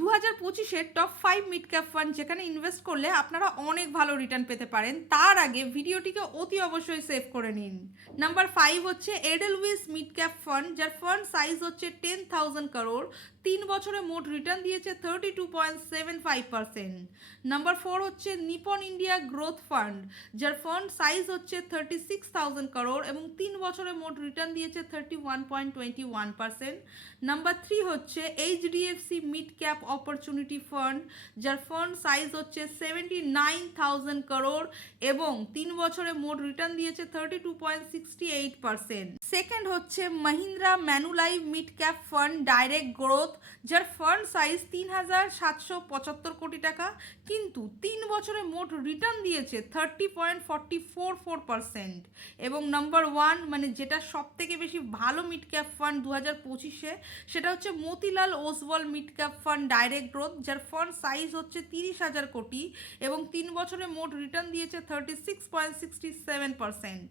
2025-এর top 5 mid cap fund যেখানে invest করলে আপনারা অনেক ভালো রিটার্ন পেতে পারেন, তার আগে ভিডিওটিকে অতি অবশ্যই সেভ করে নিন। নাম্বার 5 হচ্ছে এডেলউইস মিড ক্যাপ ফান্ড, যার ফান্ড সাইজ হচ্ছে 10,000 করোড়। 3 বছরে মোট রিটার্ন দিয়েছে 32.75%। নাম্বার 4 হচ্ছে নিপন ইন্ডিয়া গ্রোথ ফান্ড, যার ফান্ড সাইজ হচ্ছে 36,000 করোড় এবং 3 বছরে মোট রিটার্ন দিয়েছে 31.21%। নাম্বার 3 হচ্ছে HDFC mid cap opportunity fund, যার ফান্ড সাইজ হচ্ছে 79,000 করোড় এবং 3 বছরে মোট রিটার্ন দিয়েছে 32.68%। সেকেন্ড হচ্ছে Mahindra Manulife mid cap fund direct growth, যার ফান্ড সাইজ 3,775 কোটি টাকা, কিন্তু 3 বছরে মোট রিটার্ন দিয়েছে 30.44%। এবং নাম্বার 1 মানে যেটা সব থেকে বেশি ভালো মিড ক্যাপ ফান্ড 2025-এ, সেটা হচ্ছে Motilal Oswal mid cap fund direct growth, যার ফান্ড সাইজ হচ্ছে 30,000 কোটি এবং 3 বছরে মোট রিটার্ন দিয়েছে 36.67%।